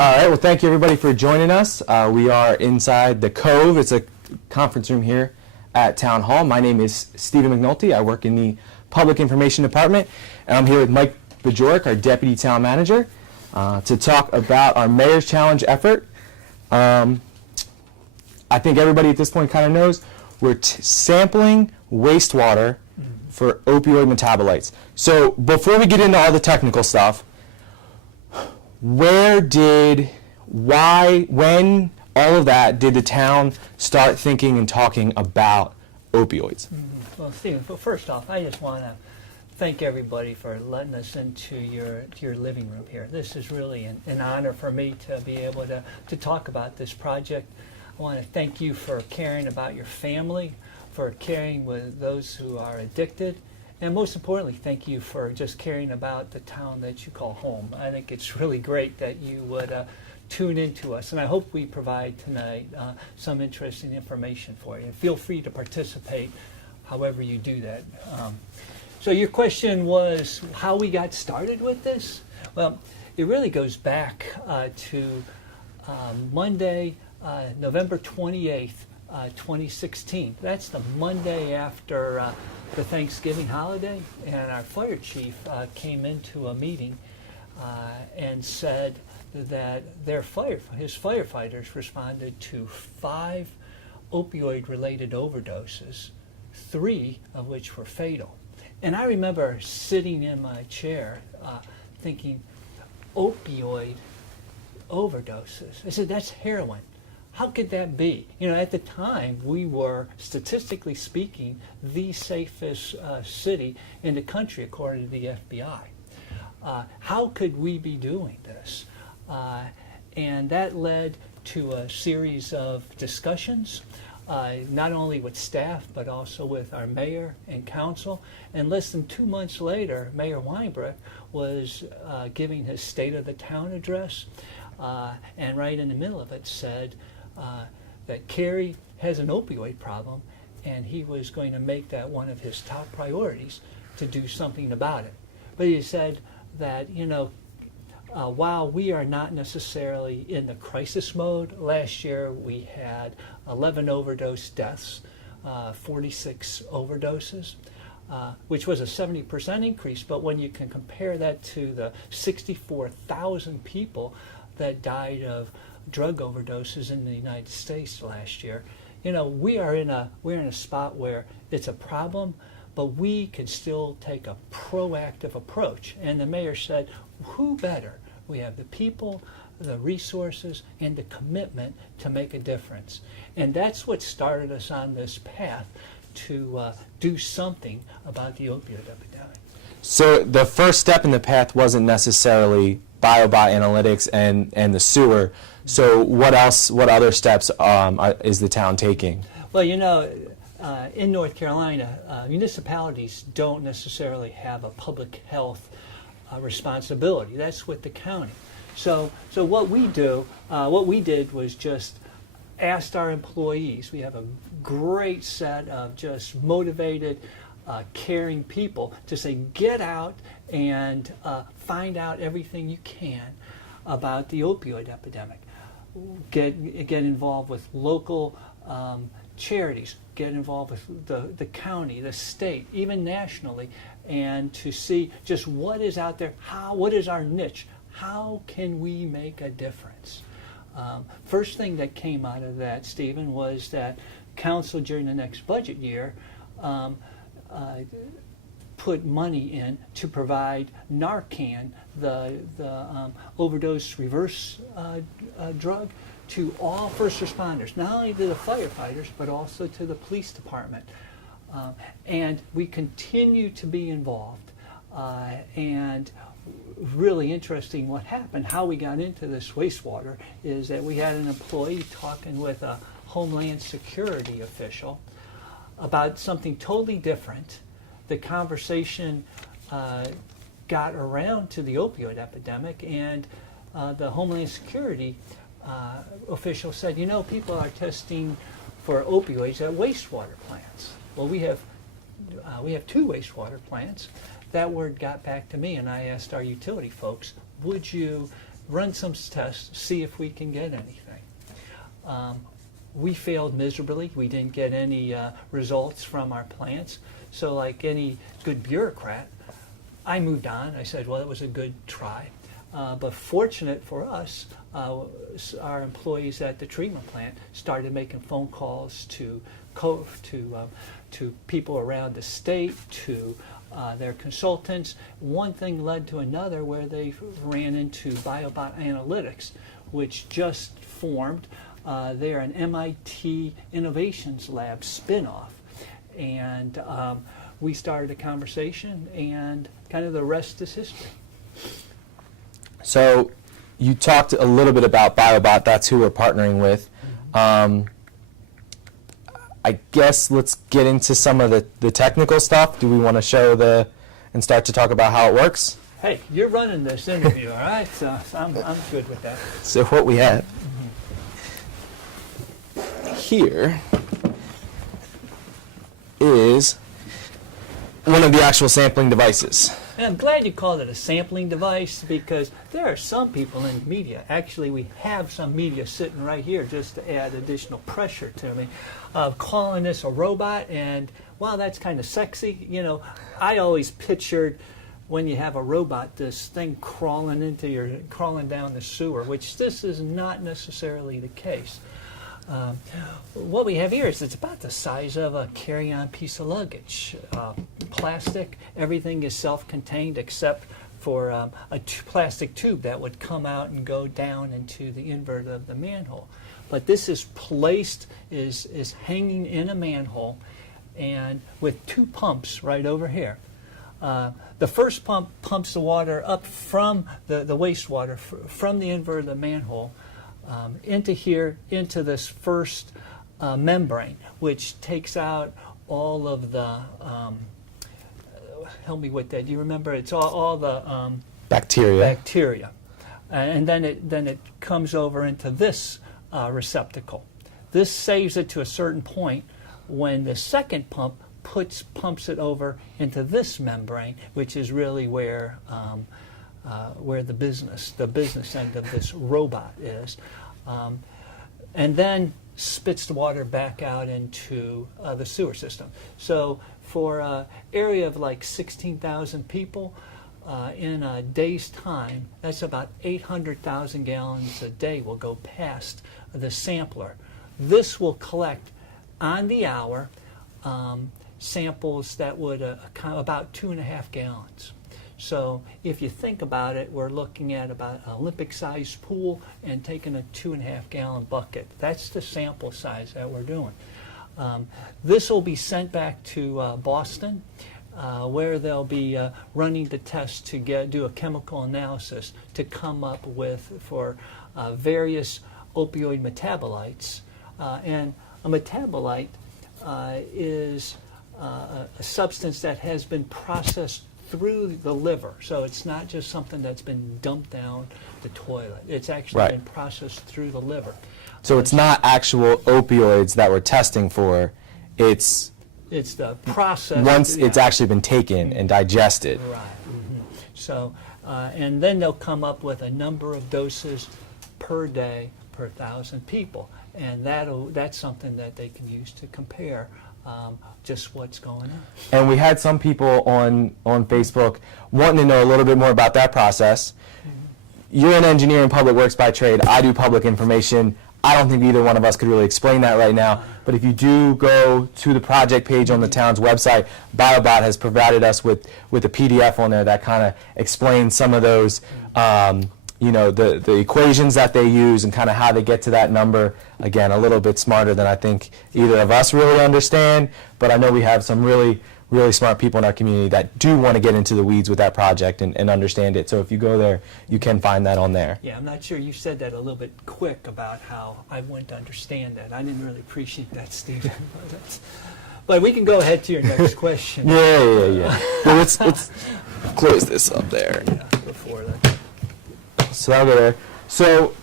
All right, well, thank you everybody for joining us. We are inside the Cove. It's a conference room here at Town Hall. My name is Stephen McNulty. I work in the Public Information Department, and I'm here with Mike Bajorek, our Deputy Town Manager, to talk about our Mayor's Challenge effort. I think everybody at this point kind of knows we're sampling wastewater for opioid metabolites. So before we get into all the technical stuff, when, all of that, did the town start thinking and talking about opioids? Well, Stephen, first off, I just want to thank everybody for letting us into your living room here. This is really an honor for me to be able to talk about this project. I want to thank you for caring about your family, for caring with those who are addicted, and most importantly, thank you for just caring about the town that you call home. I think it's really great that you would tune into us, and I hope we provide tonight some interesting information for you. And feel free to participate however you do that. So your question was how we got started with this? Well, it really goes back to Monday, November 28th, 2016. That's the Monday after the Thanksgiving holiday, and our fire chief came into a meeting and said that his firefighters responded to 5 opioid-related overdoses, 3 of which were fatal. And I remember sitting in my chair thinking, opioid overdoses. I said, that's heroin. How could that be? You know, at the time, we were, statistically speaking, the safest city in the country, according to the FBI. How could we be doing this? And that led to a series of discussions, not only with staff, but also with our mayor and council. And less than 2 months later, Mayor Weinbrook was giving his State of the Town address, and right in the middle of it said that Cary has an opioid problem, and he was going to make that one of his top priorities to do something about it. But he said that, you know, while we are not necessarily in the crisis mode, last year we had 11 overdose deaths, 46 overdoses, which was a 70% increase. But when you can compare that to the 64,000 people that died of drug overdoses in the United States last year, you know, we're in a spot where it's a problem, but we can still take a proactive approach. And the mayor said, who better? We have the people, the resources, and the commitment to make a difference. And that's what started us on this path to do something about the opioid epidemic. So the first step in the path wasn't necessarily biobot analytics and the sewer. So what other steps is the town taking? Well, you know, in North Carolina, municipalities don't necessarily have a public health responsibility. That's with the county. So what we did was just asked our employees. We have a great set of just motivated, caring people to say, get out and find out everything you can about the opioid epidemic. Get involved with local charities, get involved with the county, the state, even nationally, and to see just what is out there, what is our niche, how can we make a difference. First thing that came out of that, Stephen, was that council during the next budget year put money in to provide Narcan, the overdose reverse drug, to all first responders, not only to the firefighters, but also to the police department. And we continue to be involved. And really interesting what happened, how we got into this wastewater, is that we had an employee talking with a Homeland Security official about something totally different. The conversation got around to the opioid epidemic, and the Homeland Security official said, you know, people are testing for opioids at wastewater plants. Well, we have 2 wastewater plants. That word got back to me, and I asked our utility folks, would you run some tests, see if we can get anything. We failed miserably. We didn't get any results from our plants. So like any good bureaucrat, I moved on. I said, well, it was a good try. But fortunate for us, our employees at the treatment plant started making phone calls to people around the state, to their consultants. One thing led to another where they ran into BioBot Analytics, which just formed. They're an MIT Innovations Lab spinoff. And we started a conversation, and kind of the rest is history. So you talked a little bit about BioBot. That's who we're partnering with. I guess let's get into some of the technical stuff. Do we want to show and start to talk about how it works? Hey, you're running this interview, all right? So I'm good with that. So what we have here is one of the actual sampling devices. And I'm glad you called it a sampling device, because there are some people in media, actually we have some media sitting right here just to add additional pressure to me, calling this a robot, and wow, that's kind of sexy. You know, I always pictured when you have a robot, this thing crawling down the sewer, which this is not necessarily the case. What we have here is it's about the size of a carry-on piece of luggage. Plastic, everything is self-contained except for a plastic tube that would come out and go down into the invert of the manhole. But this is placed, is hanging in a manhole, and with two pumps right over here. The first pump pumps the water up from the wastewater from the invert of the manhole into here, into this first membrane, which takes out all of the, help me with that, do you remember? It's all the bacteria. And then it comes over into this receptacle. This saves it to a certain point when the second pump pumps it over into this membrane, which is really where the business end of this robot is, and then spits the water back out into the sewer system. So for an area of like 16,000 people, in a day's time, that's about 800,000 gallons a day will go past the sampler. This will collect on the hour samples that would about 2.5 gallons. So if you think about it, we're looking at about an Olympic-sized pool and taking a 2.5-gallon bucket. That's the sample size that we're doing. This will be sent back to Boston, where they'll be running the test to do a chemical analysis to come up with for various opioid metabolites. And a metabolite is a substance that has been processed through the liver. So it's not just something that's been dumped down the toilet. It's actually been processed through the liver. So it's not actual opioids that we're testing for. It's the process. Once it's actually been taken and digested. Right. Mm-hmm. So, and then they'll come up with a number of doses per day per 1,000 people. And that's something that they can use to compare just what's going on. And we had some people on Facebook wanting to know a little bit more about that process. Mm-hmm. You're an engineer in public works by trade. I do public information. I don't think either one of us could really explain that right now. But if you do go to the project page on the town's website, BioBot has provided us with a PDF on there that kind of explains some of those, the equations that they use and kind of how they get to that number. Again, a little bit smarter than I think either of us really understand, but I know we have some really, really smart people in our community that do want to get into the weeds with that project and understand it. So if you go there, you can find that on there. Yeah, I'm not sure you said that a little bit quick about how I went to understand that. I didn't really appreciate that, Stephen. But we can go ahead to your next question. Yeah. Well, let's close this up there. Yeah, before that. So I'll go there. So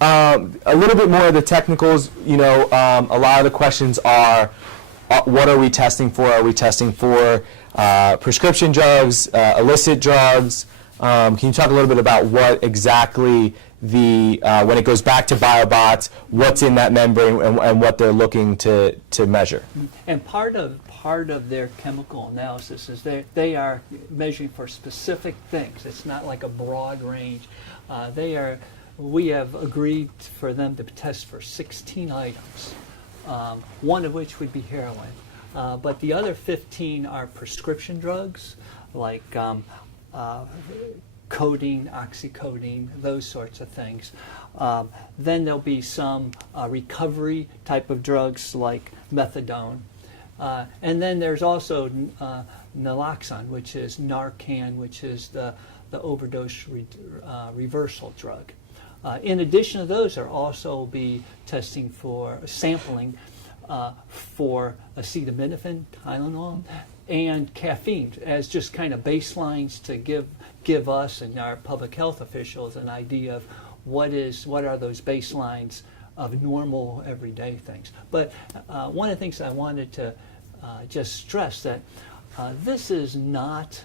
a little bit more of the technicals, a lot of the questions are, what are we testing for? Are we testing for prescription drugs, illicit drugs, Can you talk a little bit about what exactly when it goes back to BioBots, what's in that membrane and what they're looking to measure? And part of their chemical analysis is they are measuring for specific things. It's not like a broad range. We have agreed for them to test for 16 items, one of which would be heroin. But the other 15 are prescription drugs, like codeine, oxycodone, those sorts of things. Then there'll be some recovery type of drugs like methadone. And then there's also naloxone, which is Narcan, which is the overdose reversal drug. In addition to those, there also be testing for sampling for acetaminophen, Tylenol, and caffeine as just kind of baselines to give us and our public health officials an idea of what are those baselines of normal everyday things. But one of the things I wanted to just stress that this is not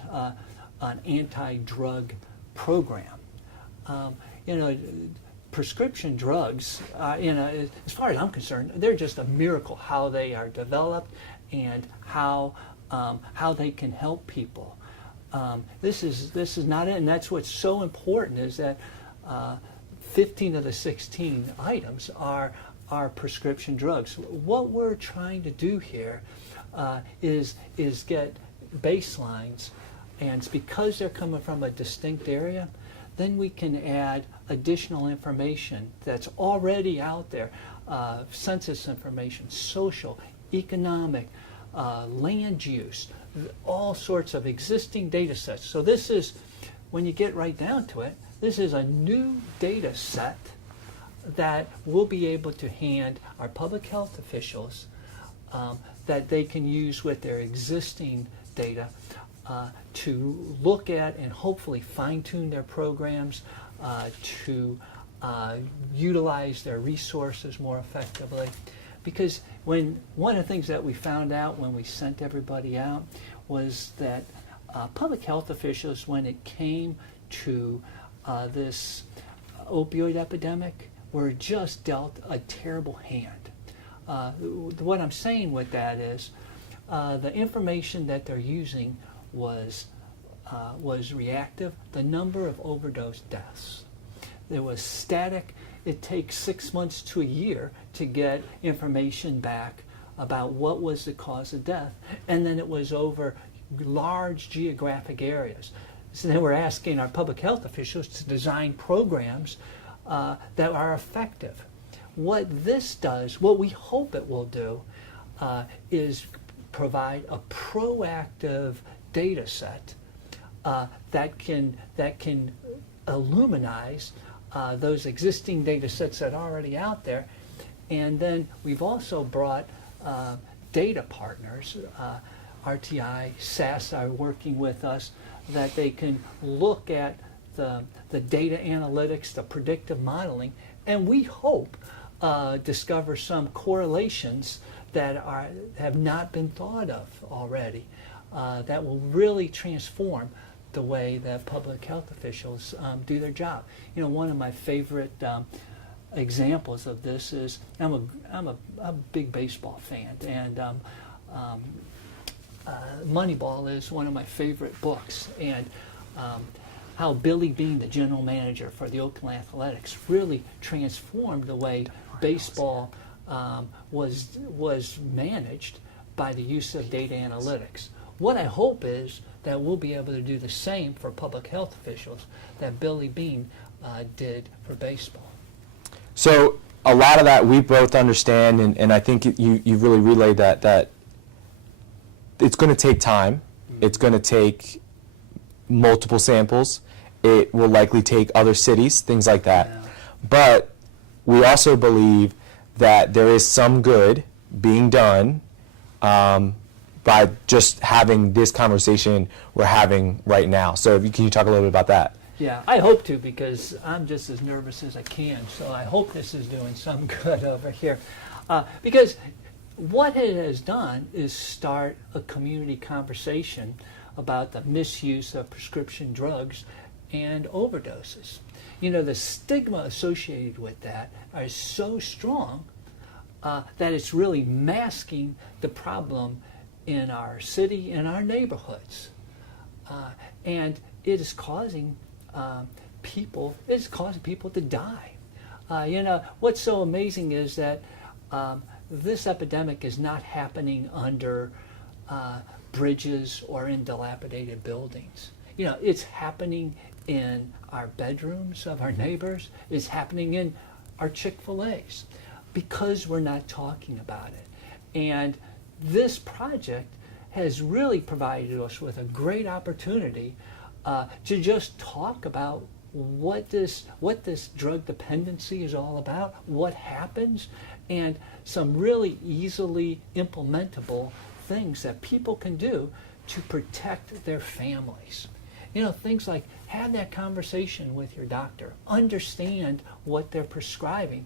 an anti-drug program. Prescription drugs, as far as I'm concerned, they're just a miracle how they are developed and how they can help people. This is not it, and that's what's so important is that 15 of the 16 items are prescription drugs. What we're trying to do here is get baselines, and it's because they're coming from a distinct area, then we can add additional information that's already out there, census information, social, economic, land use, all sorts of existing data sets. So this is, when you get right down to it, this is a new data set that we'll be able to hand our public health officials that they can use with their existing data to look at and hopefully fine-tune their programs, to utilize their resources more effectively. Because one of the things that we found out when we sent everybody out was that public health officials, when it came to this opioid epidemic, were just dealt a terrible hand. What I'm saying with that is the information that they're using was reactive. The number of overdose deaths, there was static. It takes 6 months to a year to get information back about what was the cause of death, and then it was over large geographic areas. So then we're asking our public health officials to design programs that are effective. What this does, what we hope it will do, is provide a proactive data set that can illuminize those existing data sets that are already out there. And then we've also brought data partners, RTI, SAS are working with us, that they can look at the data analytics, the predictive modeling, and we hope discover some correlations that have not been thought of already, that will really transform the way that public health officials do their job. One of my favorite examples of this is I'm a big baseball fan, and Moneyball is one of my favorite books, and how Billy Beane, the general manager for the Oakland Athletics, really transformed the way baseball was managed by the use of data analytics. What I hope is that we'll be able to do the same for public health officials that Billy Beane did for baseball. So a lot of that we both understand, and I think you really relayed that it's going to take time. It's going to take multiple samples. It will likely take other cities, things like that. Yeah. But we also believe that there is some good being done by just having this conversation we're having right now. So can you talk a little bit about that? Yeah, I hope to, because I'm just as nervous as I can. So I hope this is doing some good over here. Because what it has done is start a community conversation about the misuse of prescription drugs and overdoses. You know, the stigma associated with that is so strong that it's really masking the problem in our city and our neighborhoods. And it is causing people to die. You know, what's so amazing is that this epidemic is not happening under bridges or in dilapidated buildings. You know, it's happening in our bedrooms of our neighbors. It's happening in our Chick-fil-A's because we're not talking about it. And this project has really provided us with a great opportunity to just talk about what this drug dependency is all about, what happens, and some really easily implementable things that people can do to protect their families. You know, things like have that conversation with your doctor, understand what they're prescribing.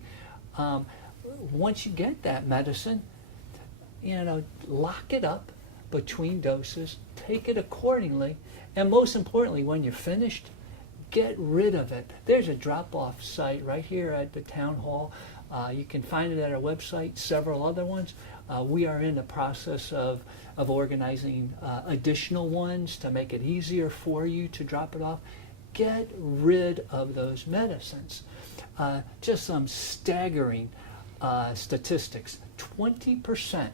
Once you get that medicine, you know, lock it up between doses, take it accordingly, and most importantly, when you're finished, get rid of it. There's a drop-off site right here at the town hall. You can find it at our website, several other ones. We are in the process of organizing additional ones to make it easier for you to drop it off. Get rid of those medicines. Just some staggering statistics. 20%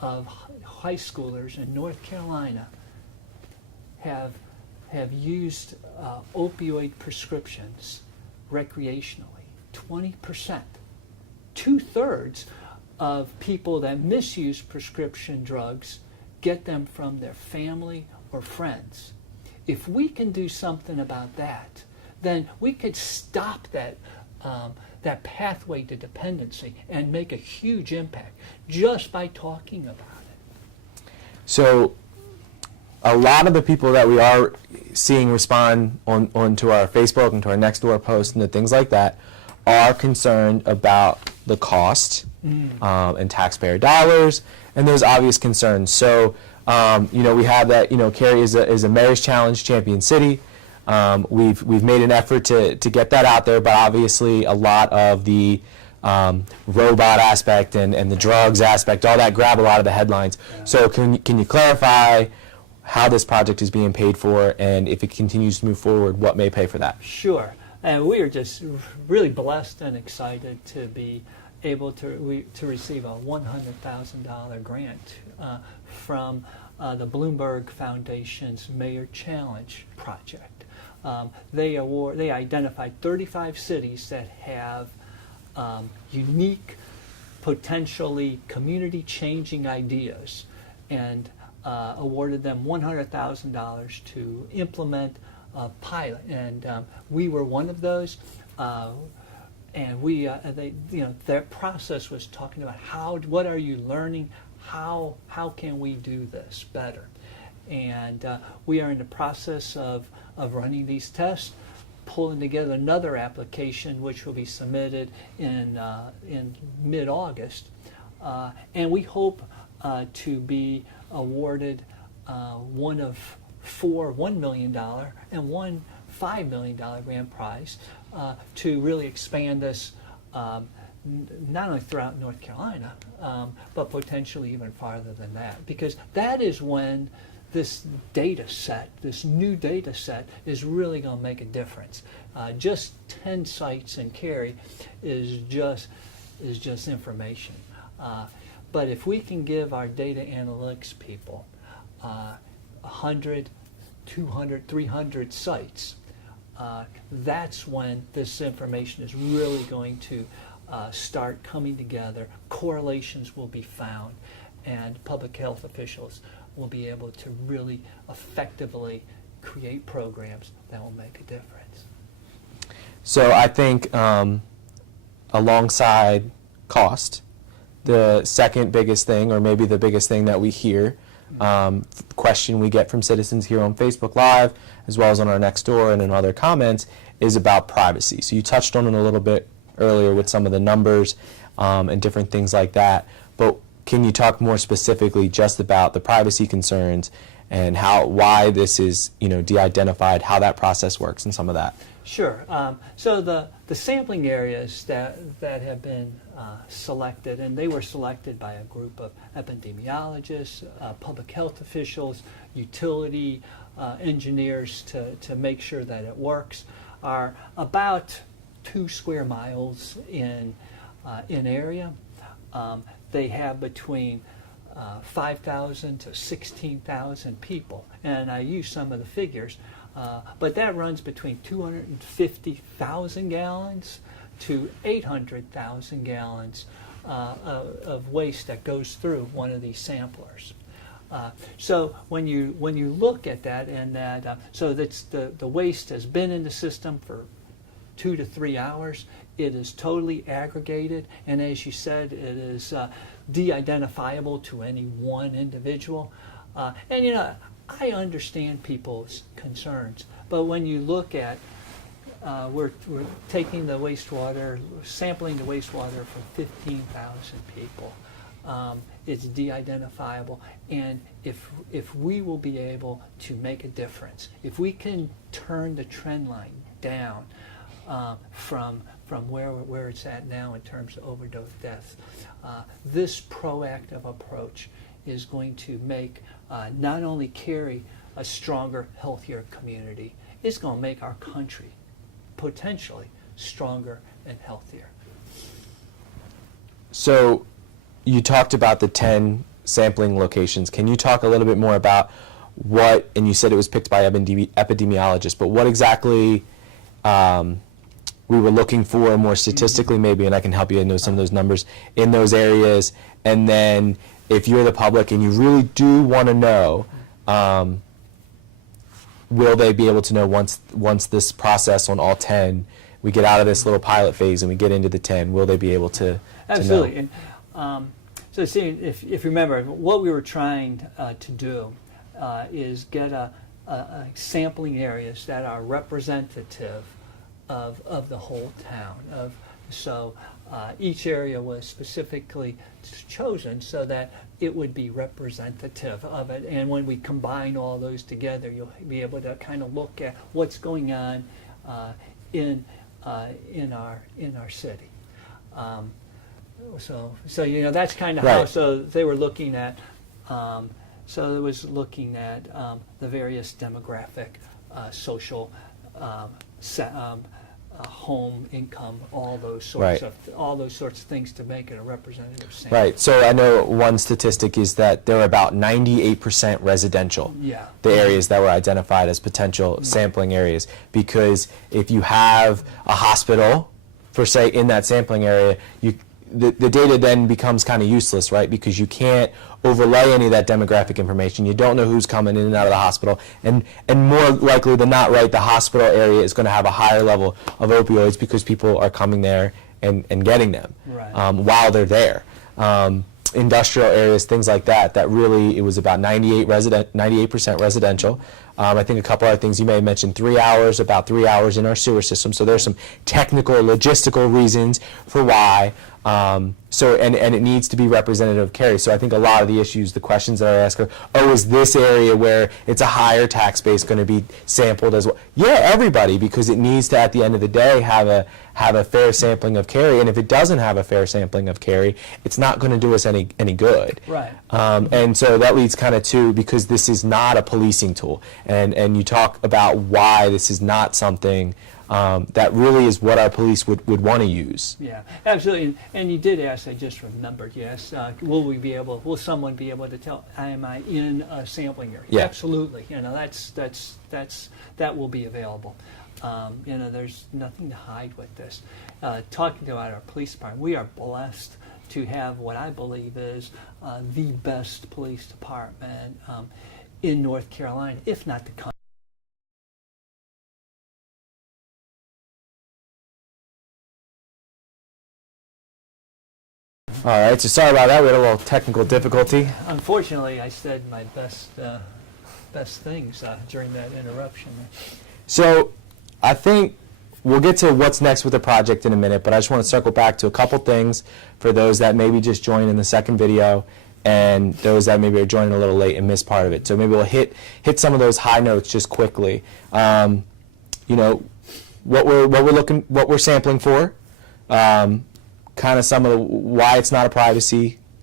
of high schoolers in North Carolina have used opioid prescriptions recreationally. 20%. 2/3 of people that misuse prescription drugs get them from their family or friends. If we can do something about that, then we could stop that pathway to dependency and make a huge impact just by talking about it. So a lot of the people that we are seeing respond onto our Facebook and to our Nextdoor posts and the things like that are concerned about the cost and taxpayer dollars and those obvious concerns. So, you know, we have that, you know, Cary is a Mayor's Challenge champion city. We've made an effort to get that out there, but obviously a lot of the robot aspect and the drugs aspect, all that grab a lot of the headlines. Yeah. So can you clarify how this project is being paid for, and if it continues to move forward, what may pay for that? Sure. And we are just really blessed and excited to be able to receive a $100,000 grant from the Bloomberg Foundation's Mayor Challenge project. They identified 35 cities that have unique, potentially community-changing ideas, and awarded them $100,000 to implement a pilot. And we were one of those. And their process was talking about what are you learning? How can we do this better? And we are in the process of running these tests, pulling together another application which will be submitted in mid-August, and we hope to be awarded one of four $1 million and one $5 million grand prize to really expand this not only throughout North Carolina, but potentially even farther than that, because that is when this new data set is really going to make a difference. Just 10 sites in Cary is just information. But if we can give our data analytics people 100, 200, 300 sites, that's when this information is really going to start coming together. Correlations will be found, and public health officials will be able to really effectively create programs that will make a difference. So I think alongside cost, the second biggest thing, or maybe the biggest thing that we hear, question we get from citizens here on Facebook Live, as well as on our Nextdoor and in other comments, is about privacy. So you touched on it a little bit earlier with some of the numbers and different things like that, but can you talk more specifically just about the privacy concerns and why this is, de-identified, how that process works, and some of that. Sure. So the sampling areas that have been selected, and they were selected by a group of epidemiologists, public health officials, utility engineers to make sure that it works, are about 2 square miles in area. They have between 5,000 to 16,000 people, and I use some of the figures, but that runs between 250,000 gallons to 800,000 gallons of waste that goes through one of these samplers. So when you look at that, and that so that's the waste has been in the system for 2 to 3 hours. It is totally aggregated, and as you said, it is de-identifiable to any one individual. And I understand people's concerns, but when you look at we're taking the wastewater, sampling the wastewater for 15,000 people. It's de-identifiable, and if we will be able to make a difference, if we can turn the trend line down from where it's at now in terms of overdose deaths, this proactive approach is going to make not only Cary a stronger, healthier community, it's going to make our country potentially stronger and healthier. So you talked about the 10 sampling locations. Can you talk a little bit more about what, and you said it was picked by epidemiologists, but what exactly we were looking for more statistically maybe, and I can help you know some of those numbers in those areas, and then if you're the public and you really do want to know, will they be able to know once this process on all 10, we get out of this little pilot phase and we get into the 10, will they be able to Absolutely. know? And, so see, if you remember, what we were trying to do is get a sampling areas that are representative of the whole town. So each area was specifically chosen so that it would be representative of it. And when we combine all those together, you'll be able to kind of look at what's going on in our city. So that's kind of right. how. So they were looking at. So it was looking at the various demographic, social, home income, all those sorts of things to make it a representative sample. Right. So I know one statistic is that there are about 98% residential. Yeah. The areas that were identified as potential sampling areas, because if you have a hospital, for say in that sampling area, the data then becomes kind of useless, right? Because you can't overlay any of that demographic information. You don't know who's coming in and out of the hospital, and more likely than not, right, the hospital area is going to have a higher level of opioids because people are coming there and getting them while they're there. Industrial areas, things like that. That really, it was about 98% residential. I think a couple other things you may have mentioned. About 3 hours in our sewer system. So there's some technical, logistical reasons for why. So it needs to be representative of Cary. So I think a lot of the issues, the questions that I ask are, is this area where it's a higher tax base going to be sampled as well? Yeah, everybody, because it needs to, at the end of the day, have a fair sampling of Cary. And if it doesn't have a fair sampling of Cary, it's not going to do us any good. Right. And so that leads kind of to, because this is not a policing tool, and you talk about why this is not something that really is what our police would want to use. Yeah, absolutely. And you did ask, I just remembered, yes, will someone be able to tell, am I in a sampling area? Yeah. Absolutely. That will be available. There's nothing to hide with this. Talking about our police department, we are blessed to have what I believe is the best police department in North Carolina, if not the country. All right, so sorry about that. We had a little technical difficulty. Unfortunately, I said my best things during that interruption. So I think we'll get to what's next with the project in a minute, but I just want to circle back to a couple things for those that maybe just joined in the second video and those that maybe are joining a little late and missed part of it. So maybe we'll hit some of those high notes just quickly. You know, what we're sampling for, kind of some of why it's not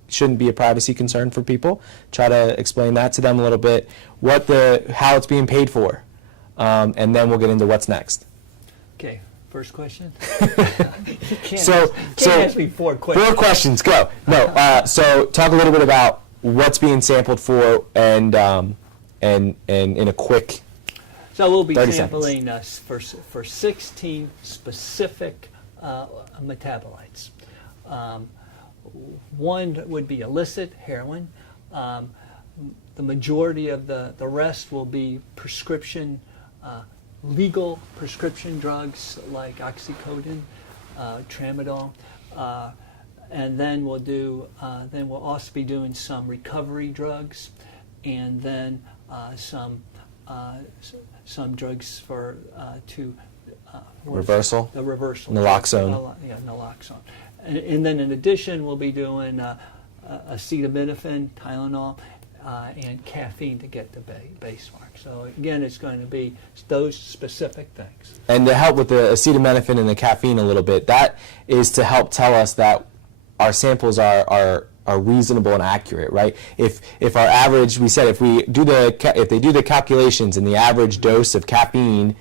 shouldn't be a privacy concern for people. Try to explain that to them a little bit. How it's being paid for, and then we'll get into what's next. Okay, first question. You can't So ask me 4 questions. 4 questions, go. No, so talk a little bit about what's being sampled for, and in a quick. So we'll be 30 sampling for 16 specific metabolites. One would be illicit heroin. The majority of the rest will be legal prescription drugs like oxycodone, tramadol, and then we'll also be doing some recovery drugs, and then some drugs for Reversal? The reversal. Naloxone. Yeah, naloxone. And then in addition, we'll be doing acetaminophen, Tylenol, and caffeine to get the base mark. So again, it's going to be those specific things. And to help with the acetaminophen and the caffeine a little bit, that is to help tell us that our samples are reasonable and accurate, right? If our average, we said if they do the calculations and the average dose of caffeine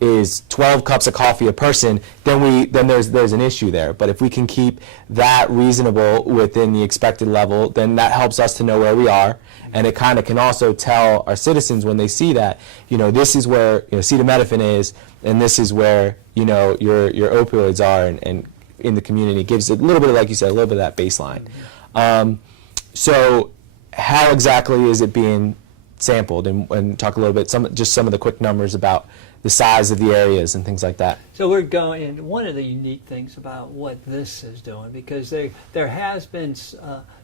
is 12 cups of coffee a person, then there's an issue there. But if we can keep that reasonable within the expected level, then that helps us to know where we are, and it kind of can also tell our citizens when they see that, this is where acetaminophen is, and this is where your opioids are, and in the community. It gives a little bit of, like you said, a little bit of that baseline. So how exactly is it being sampled, and talk a little bit, some of the quick numbers about the size of the areas and things like that. So we're going, and one of the unique things about what this is doing, because there has been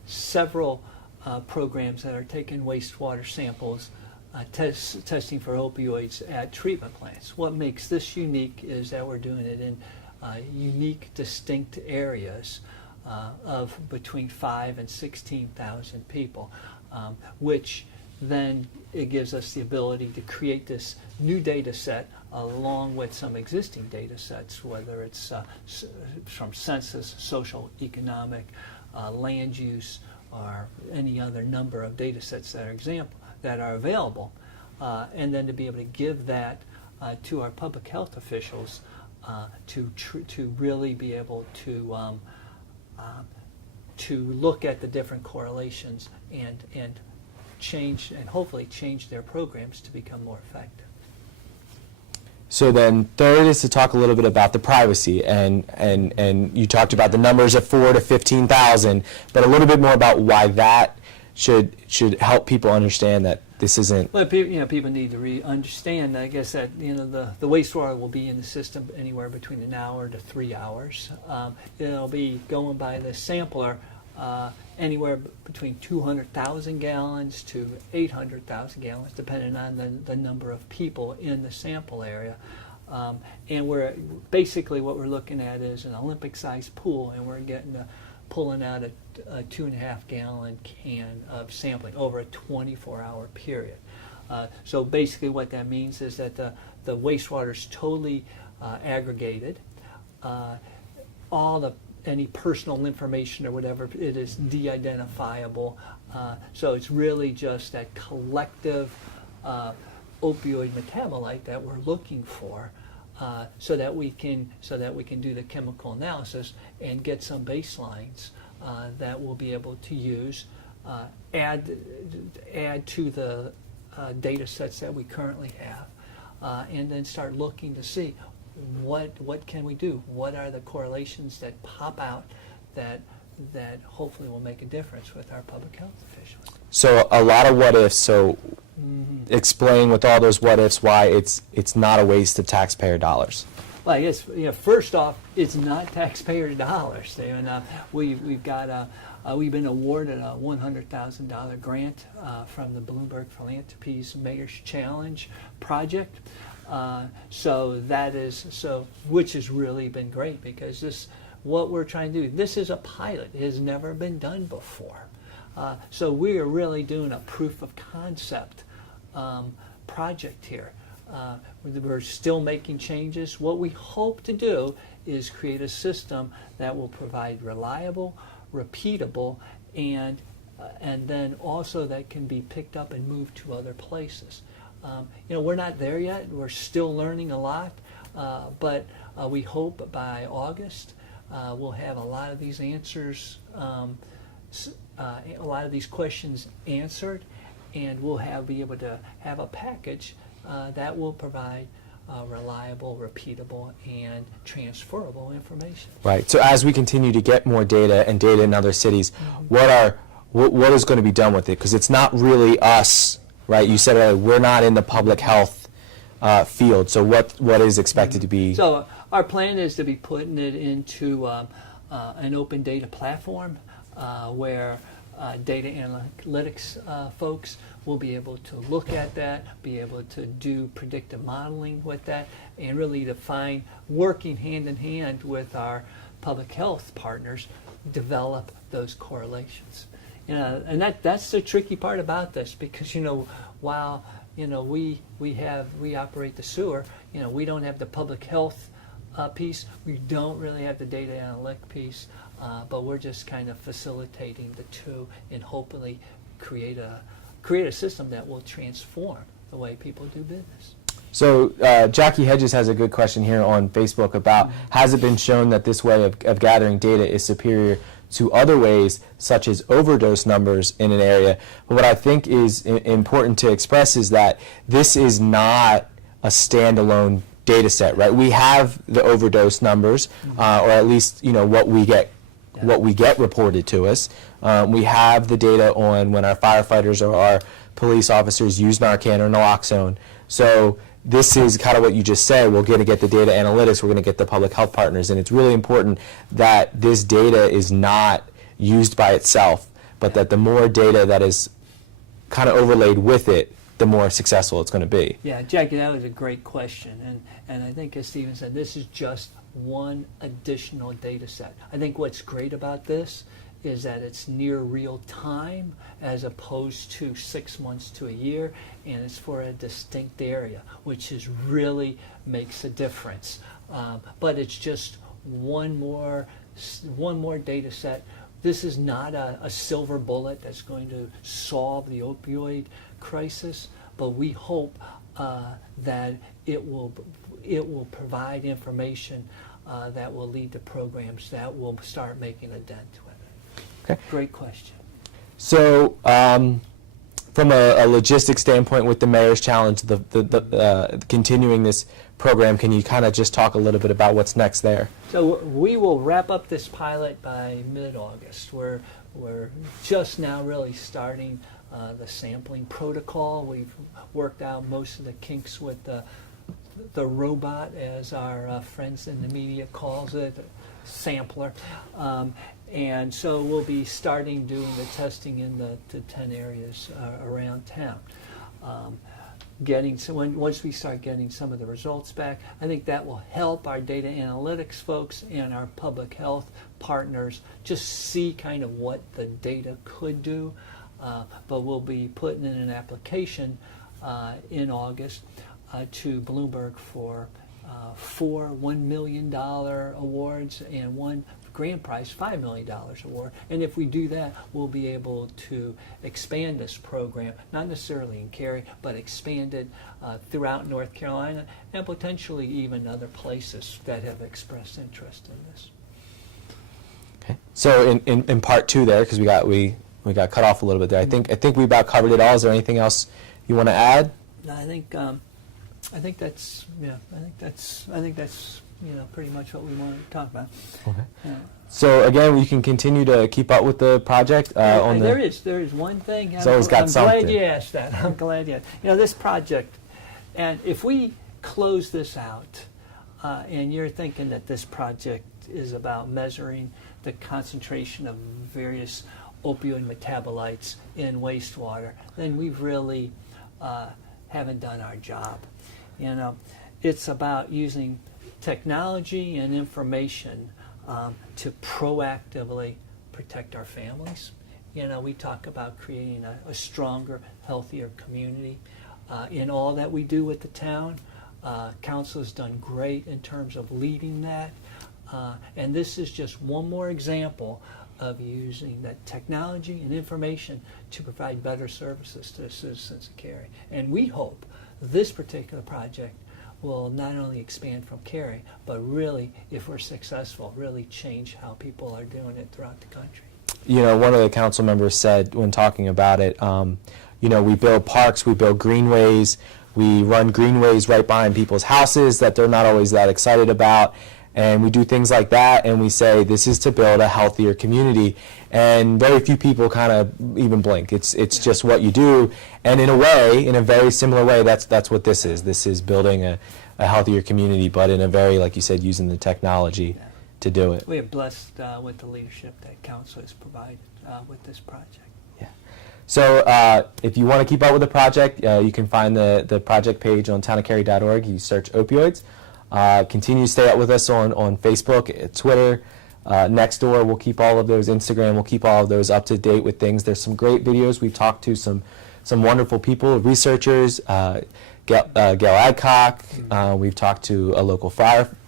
several programs that are taking wastewater samples, testing for opioids at treatment plants. What makes this unique is that we're doing it in unique, distinct areas of between 5,000 and 16,000 people, which then it gives us the ability to create this new data set along with some existing data sets, whether it's from census, social, economic, land use, or any other number of data sets that are available, and then to be able to give that to our public health officials to really be able to look at the different correlations and change, and hopefully change their programs to become more effective. So then third is to talk a little bit about the privacy, and you talked about the numbers of 4,000 to 15,000, but a little bit more about why that should help people understand that this isn't. Well, people need to understand, I guess, that the wastewater will be in the system anywhere between an hour to 3 hours. It'll be going by the sampler anywhere between 200,000 gallons to 800,000 gallons, depending on the number of people in the sample area. And basically what we're looking at is an Olympic-sized pool, and we're pulling out a 2.5 gallon can of sampling over a 24-hour period. So basically what that means is that the wastewater is totally aggregated. Any personal information or whatever, it is de-identifiable. So it's really just that collective opioid metabolite that we're looking for, so that we can do the chemical analysis and get some baselines that we'll be able to use, add to the data sets that we currently have, and then start looking to see what can we do? What are the correlations that pop out that hopefully will make a difference with our public health officials? So a lot of what ifs. So explain with all those what ifs why it's not a waste of taxpayer dollars. Well, I guess first off, it's not taxpayer dollars. And we've been awarded a $100,000 grant from the Bloomberg Philanthropies Mayor's Challenge project. Which has really been great, because what we're trying to do, this is a pilot. It has never been done before. So we are really doing a proof of concept project here. We're still making changes. What we hope to do is create a system that will provide reliable, repeatable, and then also that can be picked up and moved to other places. We're not there yet. We're still learning a lot, but we hope by August we'll have a lot of these answers, a lot of these questions answered, and we'll be able to have a package that will provide reliable, repeatable, and transferable information. Right. So as we continue to get more data and data in other cities, what is going to be done with it? Because it's not really us, right? You said earlier, we're not in the public health field. So what is expected to be? So our plan is to be putting it into an open data platform where data analytics folks will be able to look at that, be able to do predictive modeling with that, and really define, working hand in hand with our public health partners, develop those correlations. And that's the tricky part about this, because while we operate the sewer, we don't have the public health piece, we don't really have the data analytic piece, but we're just kind of facilitating the two and hopefully create a system that will transform the way people do business. So Jackie Hedges has a good question here on Facebook about, has it been shown that this way of gathering data is superior to other ways, such as overdose numbers in an area? But what I think is important to express is that this is not a standalone data set, right? We have the overdose numbers, or at least what we get reported to us. We have the data on when our firefighters or our police officers use Narcan or naloxone. So this is kind of what you just said. We're going to get the data analytics. We're going to get the public health partners. And it's really important that this data is not used by itself, but that the more data that is kind of overlaid with it, the more successful it's going to be. Yeah, Jackie, that was a great question. And I think, as Stephen said, this is just one additional data set. I think what's great about this is that it's near real time as opposed to 6 months to a year, and it's for a distinct area, which really makes a difference. But it's just one more data set. This is not a silver bullet that's going to solve the opioid crisis, but we hope that it will provide information that will lead to programs that will start making a dent with it. Okay. Great question. So from a logistics standpoint with the Mayor's Challenge, the continuing this program, can you kind of just talk a little bit about what's next there? So we will wrap up this pilot by mid-August. We're just now really starting the sampling protocol. We've worked out most of the kinks with the robot, as our friends in the media calls it, sampler. And so we'll be starting doing the testing in the 10 areas around town. Once we start getting some of the results back, I think that will help our data analytics folks and our public health partners just see kind of what the data could do. But we'll be putting in an application in August to Bloomberg for 4 $1 million awards and one grand prize $5 million award. And if we do that, we'll be able to expand this program, not necessarily in Cary, but expand it throughout North Carolina and potentially even other places that have expressed interest in this. Okay. So in part two there, because we got cut off a little bit there. I think we about covered it all. Is there anything else you want to add? I think that's pretty much what we want to talk about. Okay. Yeah. So again, you can continue to keep up with the project. There is one thing. It's always got something. I'm glad you asked that. I'm glad you asked. This project, and if we close this out, and you're thinking that this project is about measuring the concentration of various opioid metabolites in wastewater, then we've really haven't done our job. It's about using technology and information to proactively protect our families You know, we talk about creating a stronger, healthier community. In all that we do with the town, council has done great in terms of leading that. And this is just one more example of using that technology and information to provide better services to the citizens of Cary. And we hope this particular project will not only expand from Cary, but really, if we're successful, really change how people are doing it throughout the country. You know, one of the council members said when talking about it, you know, we build parks, we build greenways, we run greenways right behind people's houses that they're not always that excited about, and we do things like that, and we say this is to build a healthier community, and very few people kind of even blink. It's just what you do, and in a way, in a very similar way, that's what this is. This is building a healthier community, but in a very, like you said, using the technology to do it. We are blessed with the leadership that council has provided with this project. Yeah. So if you want to keep up with the project, you can find the project page on townofcary.org. You search opioids. Continue to stay up with us on Facebook, Twitter, Nextdoor. We'll keep all of those, Instagram. We'll keep all of those up to date with things. There's some great videos. We've talked to some wonderful people, researchers, Gail Adcock. We've talked to a local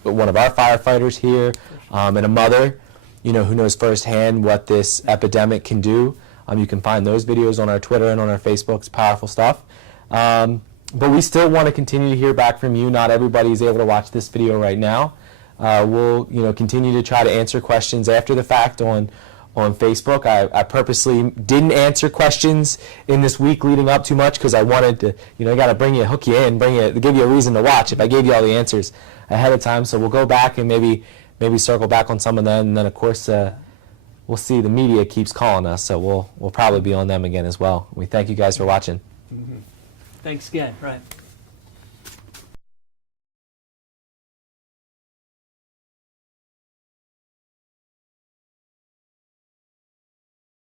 one of our firefighters here, and a mother, you know, who knows firsthand what this epidemic can do. You can find those videos on our Twitter and on our Facebook. It's powerful stuff. But we still want to continue to hear back from you. Not everybody is able to watch this video right now. We'll, you know, continue to try to answer questions after the fact on Facebook. I purposely didn't answer questions in this week leading up too much because I wanted to, you know, I got to hook you in, give you a reason to watch if I gave you all the answers ahead of time. So we'll go back and maybe circle back on some of them, and then of course we'll see the media keeps calling us, so we'll probably be on them again as well. We thank you guys for watching. Thanks again. Right.